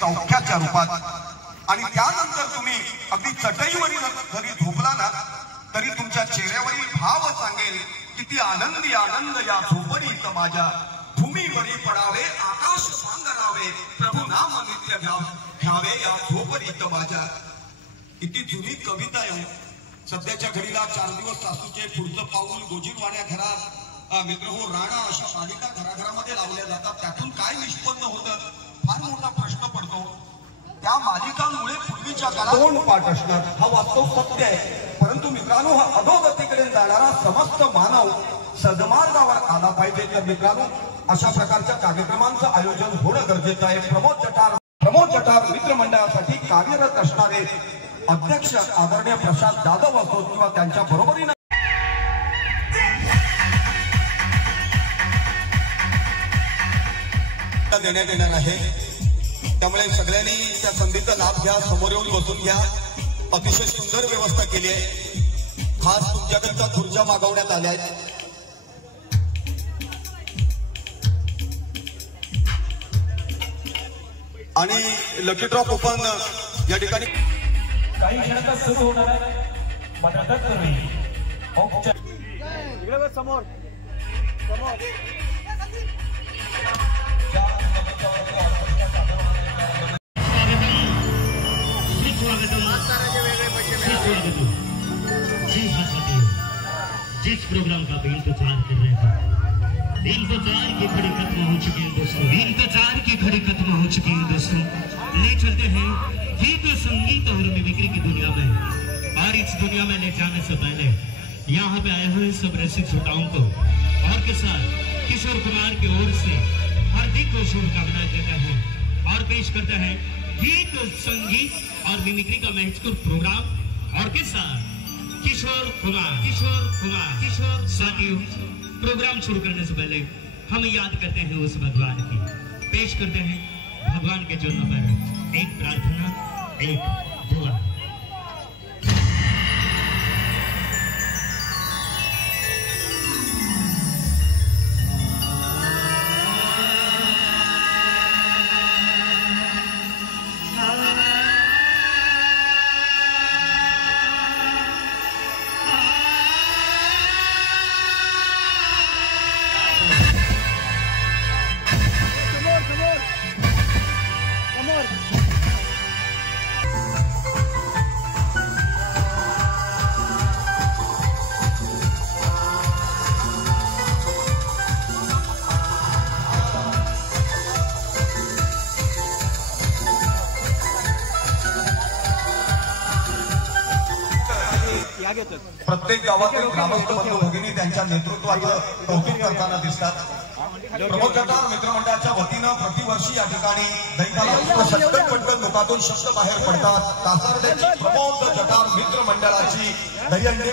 सौख्याच्या रूपात आणि त्यानंतर तुम्ही अगदी चटईवरील जरी झोपला ना तरी तुमच्या चेहऱ्यावरील भाव सांगेल किती आनंदी आनंद या झोपडीत माझ्या भूमी बळी पडावे आकाश पांघरावे प्रभू नाम नित्य घ्यावे या झोपडीत माझ्या. किती जुनी कविता आहे. सध्याच्या घडीला 4 दिवस सासूचे पुढचं पाऊल गोजीरवाड्या घरात मित्र हो राणा अशा मालिका घराघरामध्ये लावल्या जातात. त्यातून काय निष्पन्न होतं फार मोठा प्रश्न पडतो. त्या मालिकांमुळे पूर्वीच्या काळात 2 पाठ असणार हा वास्तव सत्य आहे. परंतु मित्रांनो हा अधोगतीकडे जाणारा समस्त मानव सद्मार्गावर आला पाहिजे. तर मित्रांनो अशा प्रकारच्या कार्यक्रमांचं आयोजन होणं गरजेचं आहे. प्रमोद जठार मित्रमंडळासाठी कार्यरत असणारे अध्यक्ष आदरणीय प्रसाद जाधव असो किंवा त्यांच्या बरोबरीने देण्यात येणार आहे. त्यामुळे सगळ्यांनी त्या संधीचा लाभ घ्या. समोर येऊन बसून घ्या. अतिशय सुंदर व्यवस्था केली आहे. खास तुमच्याकरता खुर्च्या मागवण्यात आल्या आहेत. आणि लकी ड्रॉ कुपन या ठिकाणी काही क्षणातच सुरू होणार आहे. मदत करूया समोर जिस प्रोग्राम का भी इंतजार कर रहे थे, इंतजार की घड़ी खत्म हो चुकी है दोस्तों, इंतजार की घड़ी खत्म हो चुकी है दोस्तों. ले चलते हैं गीत संगीत और मिमिक्री की दुनिया में. और इस दुनिया में ले जाने से पहले यहाँ पे आए हुए सब रसिक श्रोताओं को और के साथ किशोर कुमार की ओर से हार्दिक शुभकामनाएं देते हैं और पेश करते हैं गीत संगीत और मिमिक्री का महत्वपूर्ण प्रोग्राम और के साथ किशोर कुमार साथियों. प्रोग्राम शुरू करने से पहले हम याद करते हैं उस भगवान की. पेश करते हैं भगवान के चरणों पर एक प्रार्थना एक दुआ. प्रत्येक गावातील ग्रामस्थ बंधू भगिनी त्यांच्या नेतृत्वाचं कौतुक करताना दिसतात. प्रमोद जठार मित्रमंडळाच्या वतीनं प्रतिवर्षी या ठिकाणी दैताला शब्दपटकन मुखातून शब्द बाहेर पडतात. कासारड्याची प्रमोद जठार मित्रमंडळाची दहीहंडी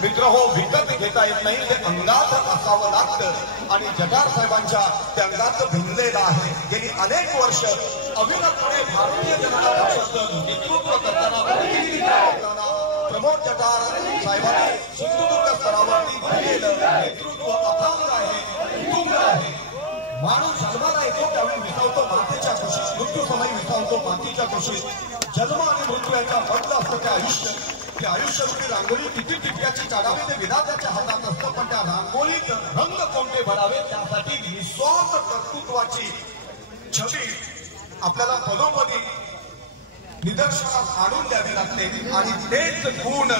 मित्र हो विकत घेता येत नाही. ते अंगात असावं लागतं आणि जठार साहेबांच्या त्या अंगात भिनलेलं आहे. गेली अनेक वर्ष अविरतपणे भारतीय जनता पक्षाचं नेतृत्व करताना प्रमोद जठार साहेबांनी सिंधुदुर्ग स्तरावरती दिलेलं नेतृत्व अथांग आहे, उत्तुंग आहे. माणूस जन्माला येतो त्यावेळी विसावतो मातेच्या कुशीत, मृत्यू समय विसावतो मातीच्या कुशीत. जन्म आणि मृत्यू यांच्या बदल असतं ते आयुष्य. ते आयुष्याची रांगोळी किती टिपक्याची काढावी ते विधात्याच्या हातात असतं. पण त्या रांगोळीत रंग कोणते भरावे त्यासाठी निस्वार्थ कर्तृत्वाची छबी आपल्याला पदोपदी निदर्शनास आणून द्यावी लागते. आणि तेच गुण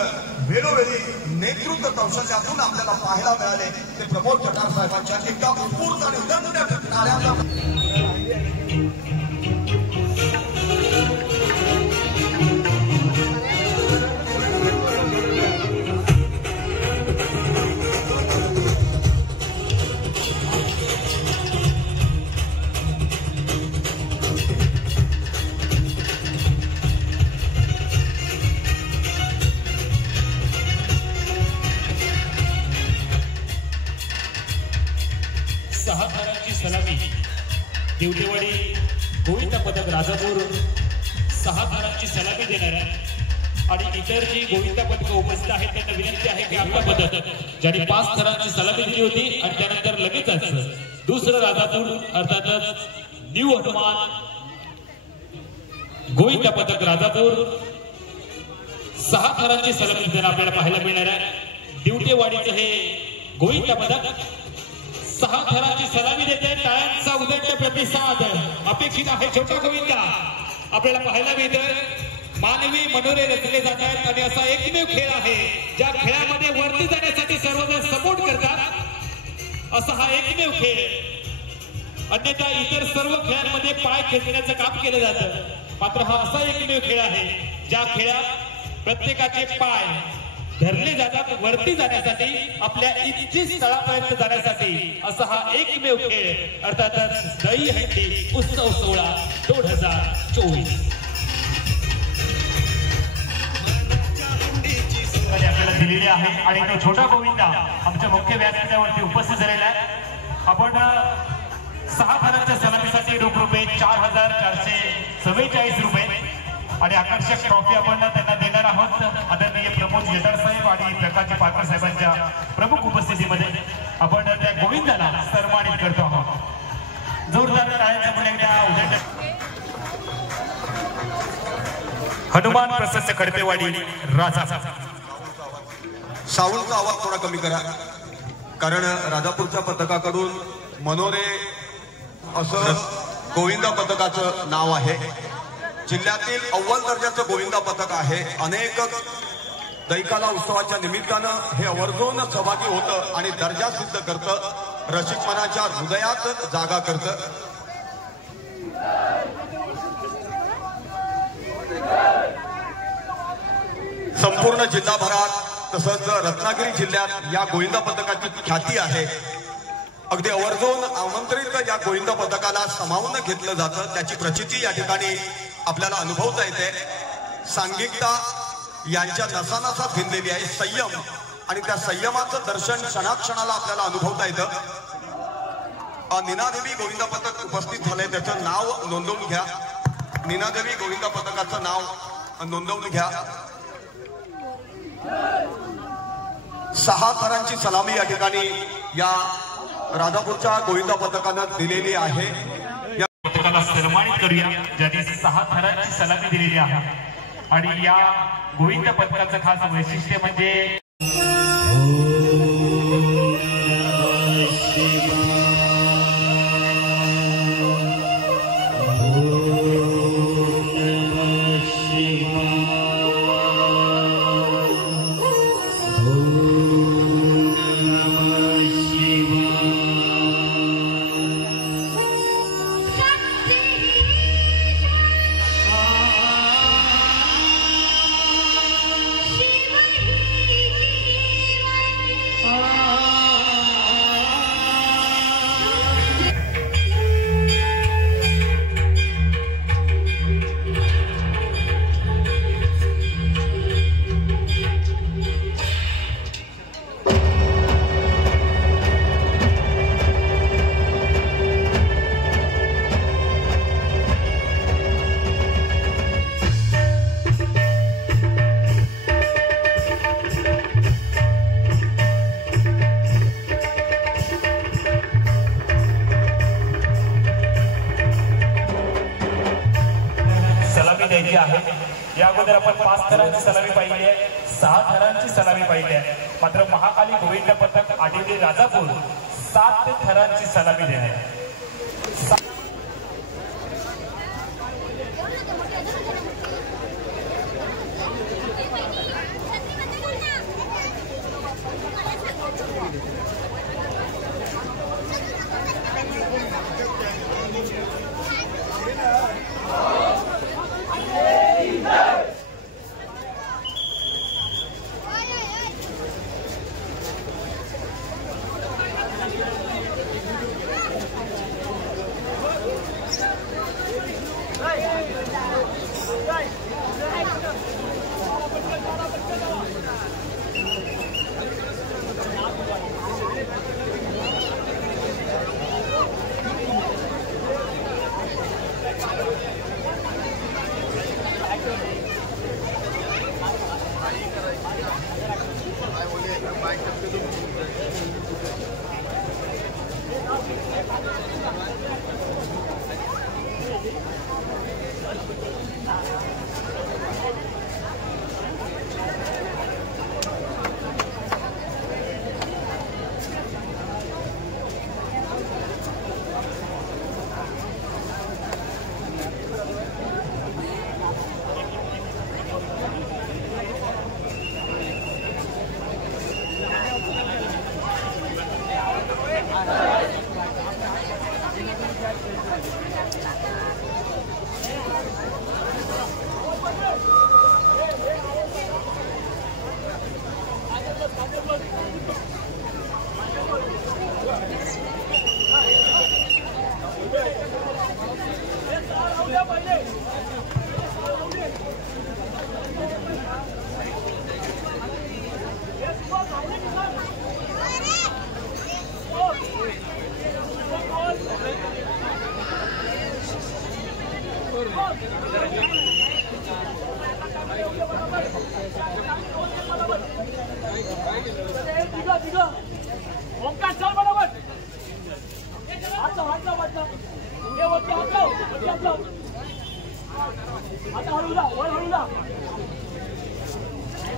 वेळोवेळी नेतृत्व कौशल्यातून आपल्याला पाहायला मिळाले. ते प्रमोद जठार साहेबांच्या एका उत्स्फूर्त आणि उदंड नाऱ्याचा सलामी देवटेवाडी गोविंद पदक राजापूर 6 थारांची सलामी देणार आहे. आणि इतर जी गोविंद पदक उपस्थित आहेत त्यांना विनंती आहे की आपलं पदक ज्यांनी 5 थरांची सलामी दिली होती आणि त्यानंतर लगेचच दुसरं राजापूर अर्थातच न्यू हनुमान गोविंदा पदक राजापूर 6 थरांची सलामी देताना आपल्याला पाहायला मिळणार आहे. दिवटेवाडीचं हे गोविंदा पदक 6 थरांची सलामी देते. टाळ्यांचा उदंड प्रतिसाद अपेक्षित आहे. छोटा गोविंदा आपल्याला पाहायला मिळतोय. मानवी मनोरे रचले जात आहेत आणि असा एकमेव खेळ आहे ज्या खेळामध्ये वरती जाण्यासाठी सर्वजण सपोर्ट करतात. असा हा एकमेव खेळ. अन्यथा इतर सर्व खेळांमध्ये पाय खेचण्याचं काम केलं जातं. मात्र हा असा एकमेव खेळ आहे ज्या खेळात प्रत्येकाचे पाय धरले जातात वरती जाण्यासाठी, आपल्या इच्छित स्थळापर्यंत जाण्यासाठी. असा हा एकमेव खेळ अर्थातच दहीहंडी उत्सव सोहळा 2024 आपल्याला दिलेली आहे. आणि तो छोटा गोविंदा आमच्या मुख्य व्यासपीठावरती उपस्थित झालेला आहे. आपण 6 थरांच्या सलामीसाठी रोख रुपये 4447 रुपये आणि आकर्षक ट्रॉफी आपण त्यांना देणार आहोत. आदरणीय प्रमोद जेदार साहेब आणि प्रकाश पात्र साहेबांच्या प्रमुख उपस्थितीमध्ये आपण त्या गोविंदाला सन्मानित करतो आहोत. जोरदार टाळ्यांचा पुन्हा एकदा उदंड. हनुमान प्रसन्न खडपेवाडी राजा. सावळचा आवाज थोडा कमी करा, कारण राजापूरच्या पथकाकडून मनोरे असं गोविंदा पथकाचं नाव आहे. जिल्ह्यातील अव्वल दर्जाचं गोविंदा पथक आहे. अनेक दैकाला उत्सवाच्या निमित्तानं हे आवर्जून सहभागी होतं आणि दर्जा सिद्ध करतं, रसिकपणाच्या हृदयात जागा करतं. संपूर्ण जिल्हाभरात तसंच रत्नागिरी जिल्ह्यात या गोविंदा पथकाची ख्याती आहे. अगदी आवर्जून आमंत्रित या गोविंदा पथकाला सामावून घेतलं जातं. त्याची प्रचिती या ठिकाणी आपल्याला अनुभवता येते. सांघिकता यांच्या नसानसात भिनलेली आहे. संयम आणि त्या संयमाचं दर्शन क्षणाक्षणाला आपल्याला अनुभवता येतं. नीनादेवी गोविंदा पथक उपस्थित झाले, त्याचं नाव नोंदवून घ्या. नीनादेवी गोविंदा पथकाचं नाव नोंदवून घ्या. 6 थरांची सलामी या ठिकाणी या राजापूरच्या गोविंदा पथकानं दिलेली आहे. या पथकाला सन्मानित करूया ज्यांनी 6 थरांची सलामी दिलेली आहे. आणि या गोविंदा पथकाचं खास वैशिष्ट्य म्हणजे द्यायची आहे. या अगोदर आपण 5 थरांची सलामी पाहिली आहे, 6 थरांची सलामी पाहिली आहे. मात्र महाकाली गोविंदा पथक आदिले राजापूर 7 थरांची सलामी देणार आहे.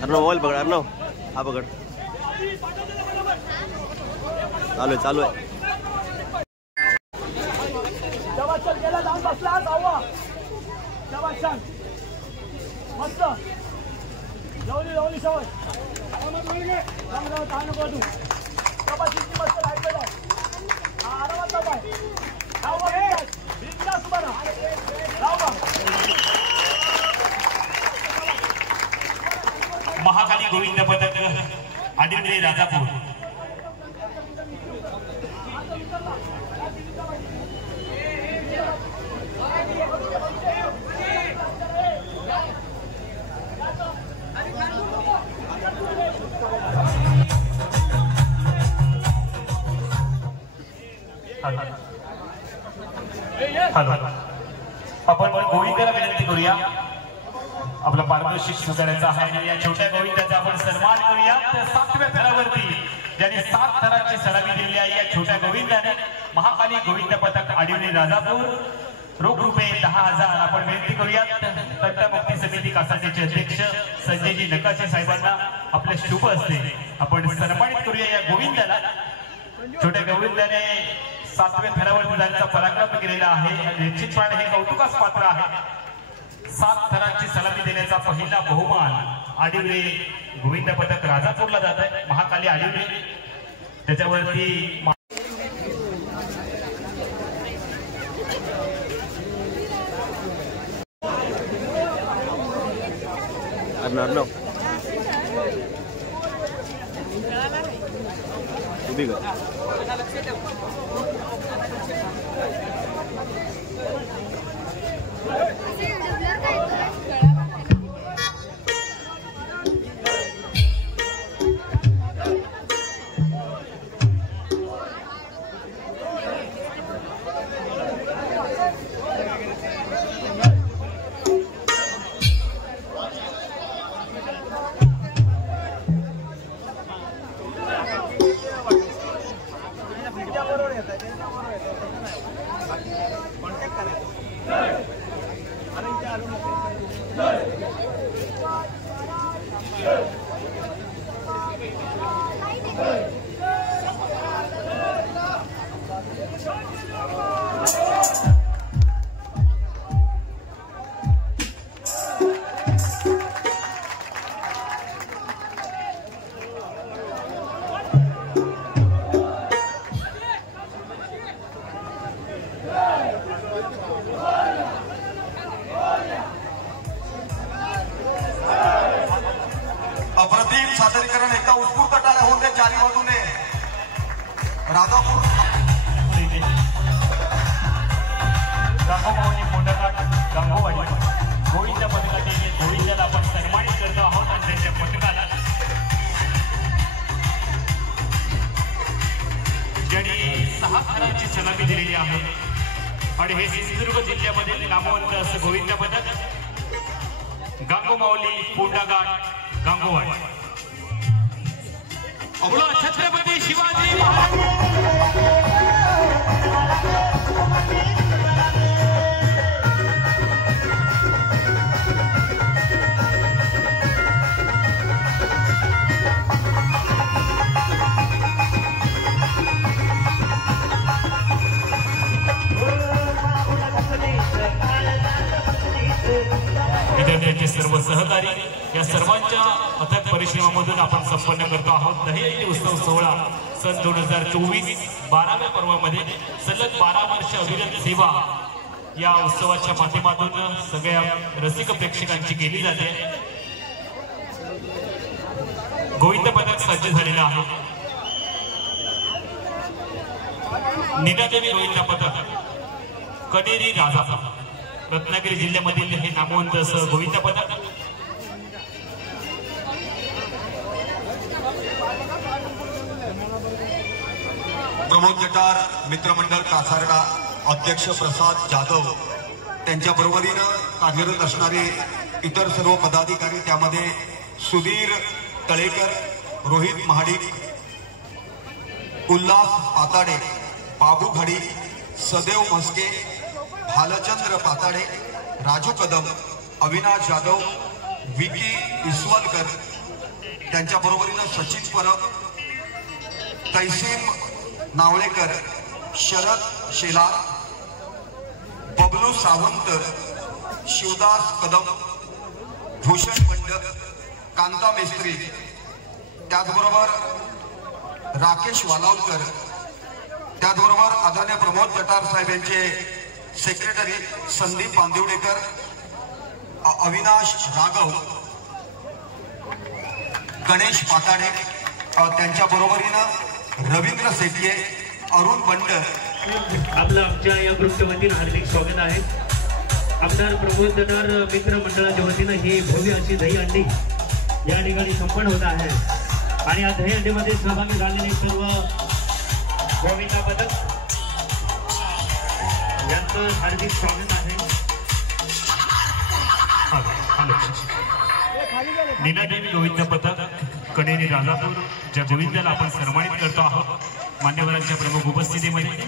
अर्णव मोबाईल पकड, अर्णव हा पकड, चालू आहे मस्त जवळी सवय महाकाली गोविंद पदक आदिवरे राजापूर. हॅलो, आपण गोविंदाला विनंती करूया, आपला पारितोषिक स्वीकारायचा आहे आणि या छोट्या गोविंदाचा आपण सन्मान करूया. त्या 7व्या थरावरती ज्यांनी 7 थरांची सलामी दिली आहे या छोट्या गोविंदाने महाकाली गोविंद पदक आदिवरे राजापूर रोख रुपये 10,000 आपण विनंती करूया. तंटमुक्ती समिती कासाटेचे अध्यक्ष संजयजी नकाशे साहेबांना आपल्या शुभ हस्ते आपण सन्मानित करूया या गोविंदाला. छोट्या गोविंदाने 7व्या थरावरती त्यांचा पराक्रम केलेला आहे. निश्चितपणे हे कौतुकास पात्र आहे. 7 थरांची सलामी देण्याचा पहिला बहुमान आदिवरे गोविंद पदक राजापूरला जात आहे. महाकाली आदिवरे त्याच्यावरती अर्णव उभी कर. अप्रतिम सादरीकरण, एकदा उत्स्फूर्त टाळ्या होऊन दे चारी बाजूने. राजापूर गंगोबाई मोंडघाट गंगोबाई गोविंद पदकाचे गोविंदाला आपण सन्मानित करतो आहोत आणि त्यांच्या पदकाला ज्यांनी 6 थरांची सलामी दिलेली आहे. आणि हे सिंधुदुर्ग जिल्ह्यामध्ये नामवंत असं गोविंद पदक गंगोमाऊली मोंडघाट गंगोबाई. छत्रपती शिवाजी महाराज. विद्यार्थ्यांचे सर्व सहकारी या सर्वांच्या अथक परिश्रमामधून आपण संपन्न करतो आहोत. दहीहंडी उत्सव सोहळा सन 2024 12व्या पर्वामध्ये सलग 12 वर्ष अविरत सेवा या उत्सवाच्या माध्यमातून सगळ्या रसिक प्रेक्षकांची केली जाते. गोविंद पदक सज्ज झालेलं आहे. नीनादेवी गोविंद पदक कनेरी राजापूर. रत्नागिरी जिल्ह्यामधील हे नामवंत असं गोविंदा पदक. प्रमोद जटार मित्रमंडळ कासारडा अध्यक्ष प्रसाद जाधव त्यांच्या बरोबरीनं कार्यरत असणारे इतर सर्व पदाधिकारी, त्यामध्ये सुधीर तळेकर, रोहित महाडिक, उल्हास पाताडे, बाबू घडी, सदैव म्हस्के, भालचंद्र पाताडे, राजू कदम, अविनाश जाधव, विकी इसवलकर, त्यांच्या बरोबरीनं सचिन परब, तैसीम नावळेकर, शरद शेलार, बबलू सावंत, शिवदास कदम, भूषण पंडत, कांता मेस्त्री, त्याचबरोबर राकेश वालावलकर, त्याचबरोबर आदरणीय प्रमोद जटार साहेब यांचे सेक्रेटरी संदीप बांदिवडेकर, अविनाश राघव, गणेश पाताडे, त्यांच्या बरोबरीनं रवींद्र सेठिये, अरुण बंड. आपलं आमच्या या ग्रुपच्या वतीनं हार्दिक स्वागत आहे. आमदार प्रमोद जटार मित्र मंडळाच्या वतीनं ही भव्य अशी दहीहंडी या ठिकाणी संपन्न होत आहे आणि या दहीहंडीमध्ये सहभागी झालेले सर्व गोविंदा पदक यांचं हार्दिक स्वागत आहे. नीलादेवी गोविंदा पदक कणेरी राजापूर ज्या गोविंदाला आपण सन्मानित करतो आहोत मान्यवरांच्या प्रमुख उपस्थितीमध्ये.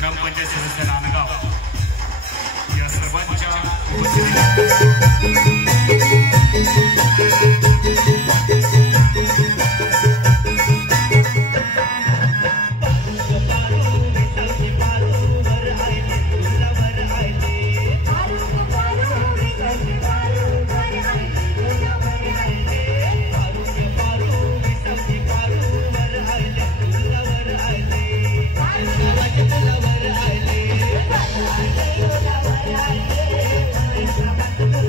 ग्रामपंचायत सदस्य नांदगाव या सर्वांच्या Thank you.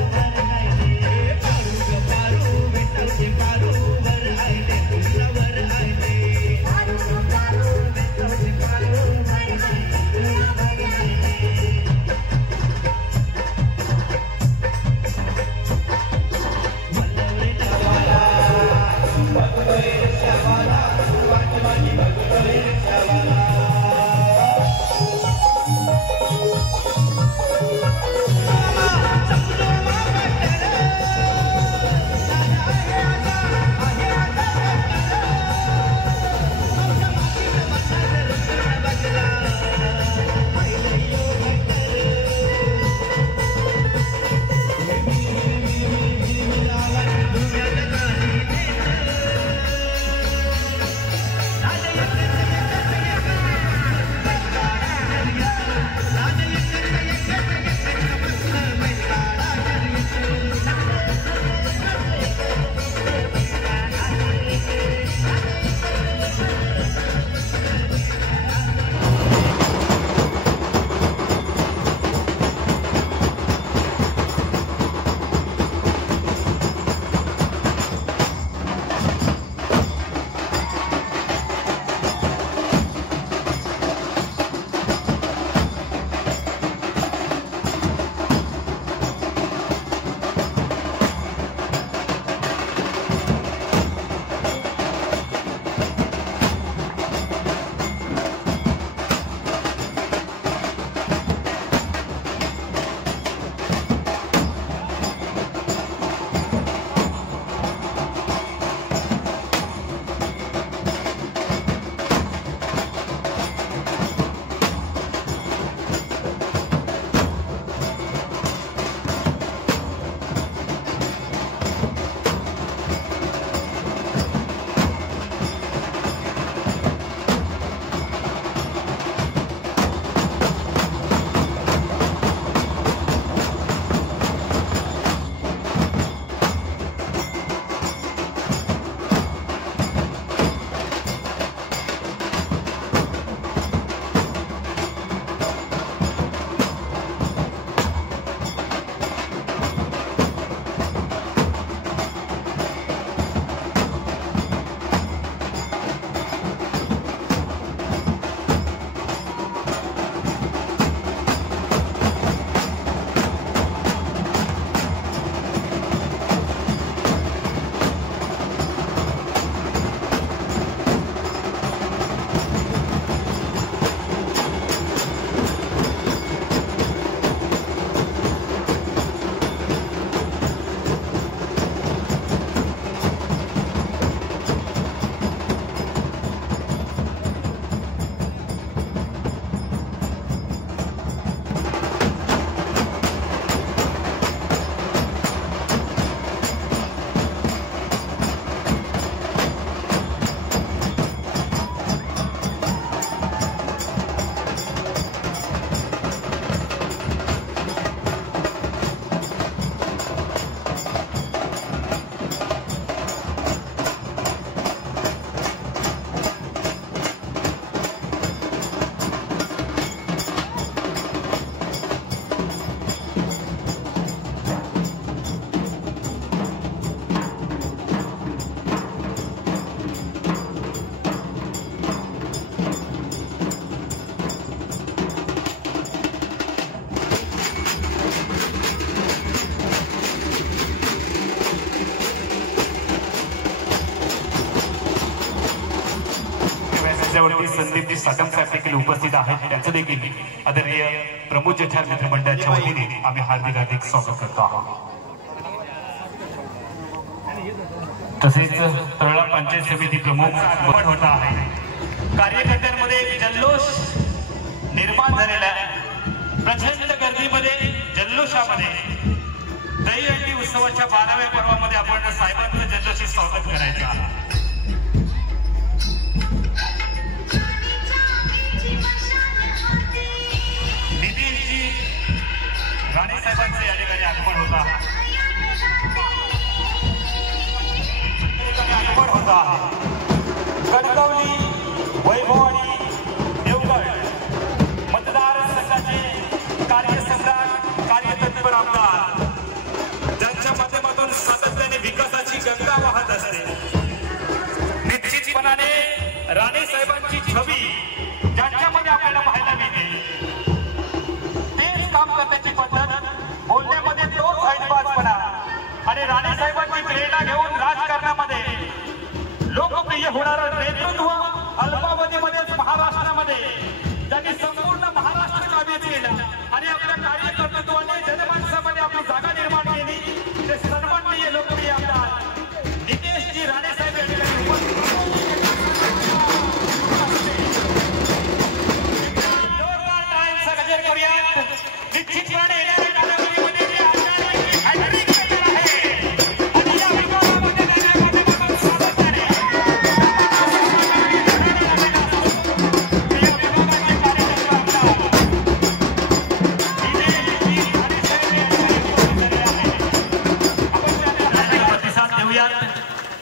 मंचावरती संदीपजी साटम साहेब देखील उपस्थित आहेत. त्यांचं देखील आदरणीय प्रमोद जठार मित्रमंडळाच्या वतीने आम्ही हार्दिक स्वागत करतो आहोत. तसेच तळला पंचायत समिती प्रमुख होता आहे. कार्यकर्त्यांमध्ये जल्लोष निर्माण झालेला प्रचंड गर्दीमध्ये जल्लोषामध्ये दहीहंडी उत्सवाच्या 12व्या पर्वामध्ये आपण साहेबांचं जल्लोषी स्वागत करायचं आहे. नितीनजी राणे साहेबांचं या ठिकाणी आगमन होता कणकवली वैभववाडी देवगड मतदारसंघाचे कार्यसम्राट कार्यतत्पर आमदार ज्यांच्या माध्यमातून सातत्याने विकासाची गंगा वाहत असते. निश्चितपणाने राणे साहेबांची छबी ज्यांच्यामध्ये आपल्याला पाहायला मिळते तेच काम करण्याची पद्धत, बोलण्यामध्ये तोच हैदबाजपणा आणि राणे साहेबांची प्रेरणा घेऊन राजकारणामध्ये लोकप्रिय होणारं नेतृत्व अल्पावधीमध्येच महाराष्ट्रामध्ये त्यांनी संपूर्ण महाराष्ट्र काबीज केलं आणि आपल्या कार्यकर्तृत्वाने जनमानसामध्ये आपली जागा निर्माण केली. ते सन्माननीय लोकप्रिय आमदार नितेशजी राणे साहेब या ठिकाणी गजर करूया. निश्चितपणे येणाऱ्या कालावधीमध्ये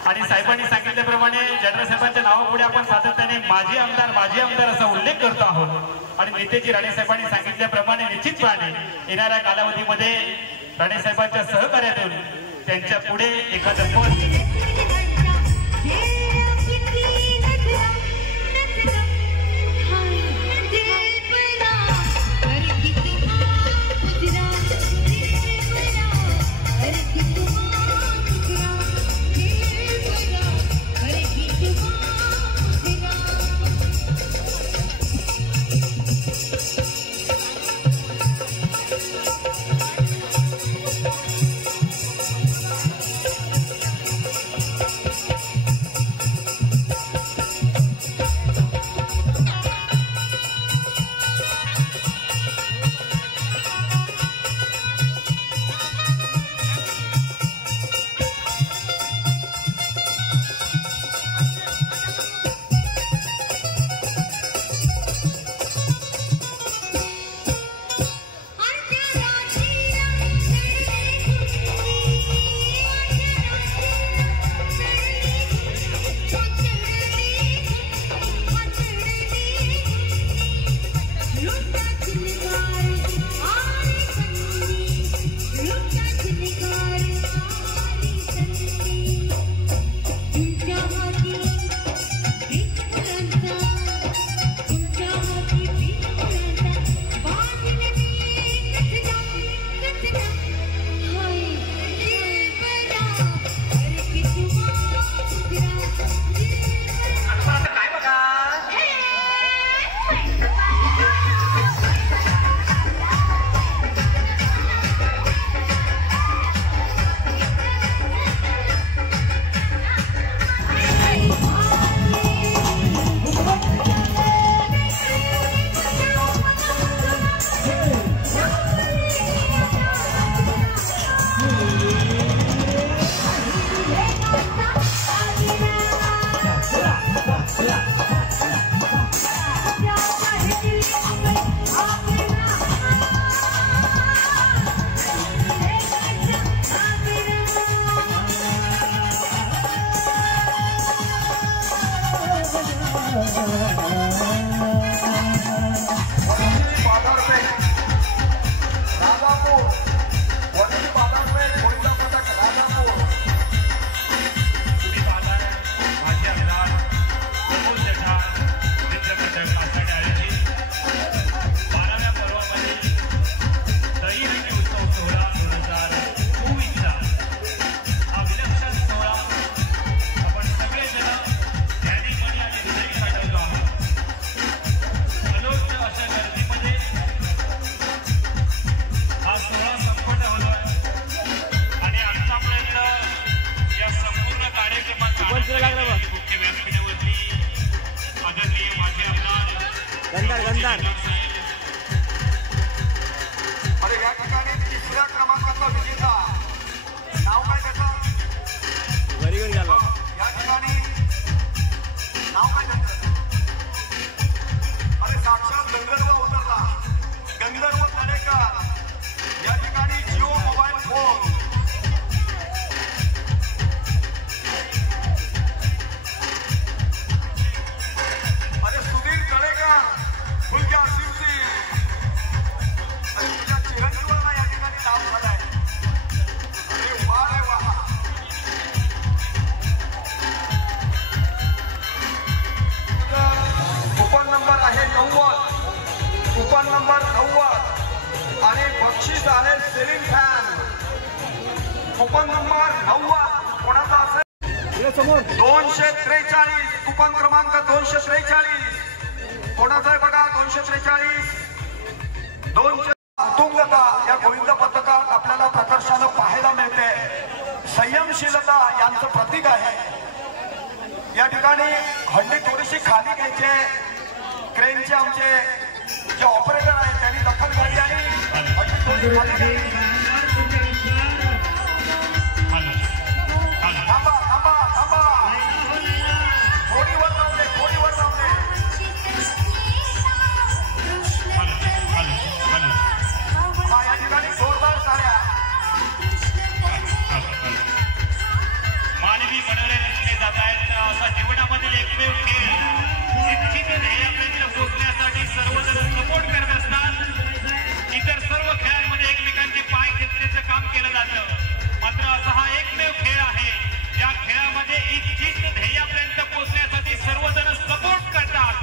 आणि साहेबांनी सांगितल्याप्रमाणे जनरल साहेबांच्या नावापुढे आपण सातत्याने माजी आमदार असा उल्लेख करतो आहोत. आणि नेतेजी राणे साहेबांनी सांगितल्याप्रमाणे निश्चितपणे येणाऱ्या कालावधीमध्ये राणे साहेबांच्या सहकार्यातून त्यांच्या पुढे एखादं पद नंबरचा आहे सेलिंग फॅन, कुपन नंबर 9 कोणाचा असेल? 243 कुपन क्रमांक 243 कोणाचा आहे बघा? 243 उत्तुंगता या गोविंद पथकात आपल्याला प्रकर्षानं पाहायला मिळते. संयमशीलता यांचं प्रतीक आहे. या ठिकाणी हंडी थोडीशी खाली घ्यायचे. क्रेनचे आमचे जे ऑपरेटर आहेत त्यांनी दखल घ्यावी आणि हंडी थोडी खाली घ्यावी. थांबा थांबा थांबा, थोडी वर जाऊ दे, थोडी वर जाऊ दे. या ठिकाणी जोरदार साड्या. मानवी मनोरे रचले जात आहेत. असा जीवनामधील एकमेव खेळ निश्चित ध्येयापर्यंत पोहोचण्यासाठी सर्वजण सपोर्ट करत असतात. इतर सर्व खेळांमध्ये एकमेकांचे पाय खेचण्याचं काम केलं जातं, मात्र असा हा एकमेव खेळ आहे ज्या खेळामध्ये इच्छित ध्येयापर्यंत पोहोचण्यासाठी सर्वजण सपोर्ट करतात.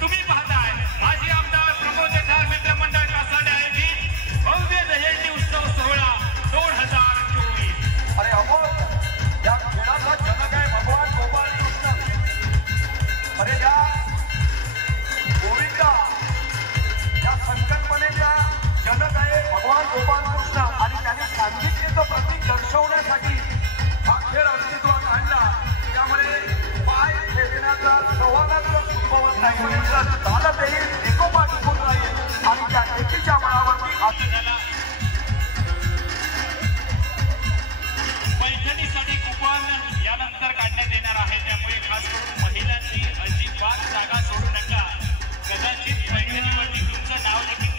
तुम्ही पाहताय माजी आमदार प्रमोद जठार मित्रमंडळ कासाडे आयोजित भव्य दहीहंडी उत्सव सोहळा 2024. अरे अमोल, या खेळाचा जनक आहे भगवान गोपाळ कृष्ण. अरे या गोविंदा या संकल्पनेचा जनक आहे भगवान गोपाळ कृष्ण आणि त्यांनी सांगितलेलं प्रतीक दर्शवण्यासाठी हा खेळ अस्तित्वात आणला. त्यामुळे पाय खेचण्याचा संवादात उद्भवत नाही, झालं ते एकोपा टिकून राहील आणि त्या एकीच्या बळावरती पैठणीसाठी कुपन यानंतर काढण्यात येणार आहे. त्यामुळे खास करून महिलांची अजिबात जागा सोडू नका. कदाचित पैठणीवरती तुमचं नाव देखील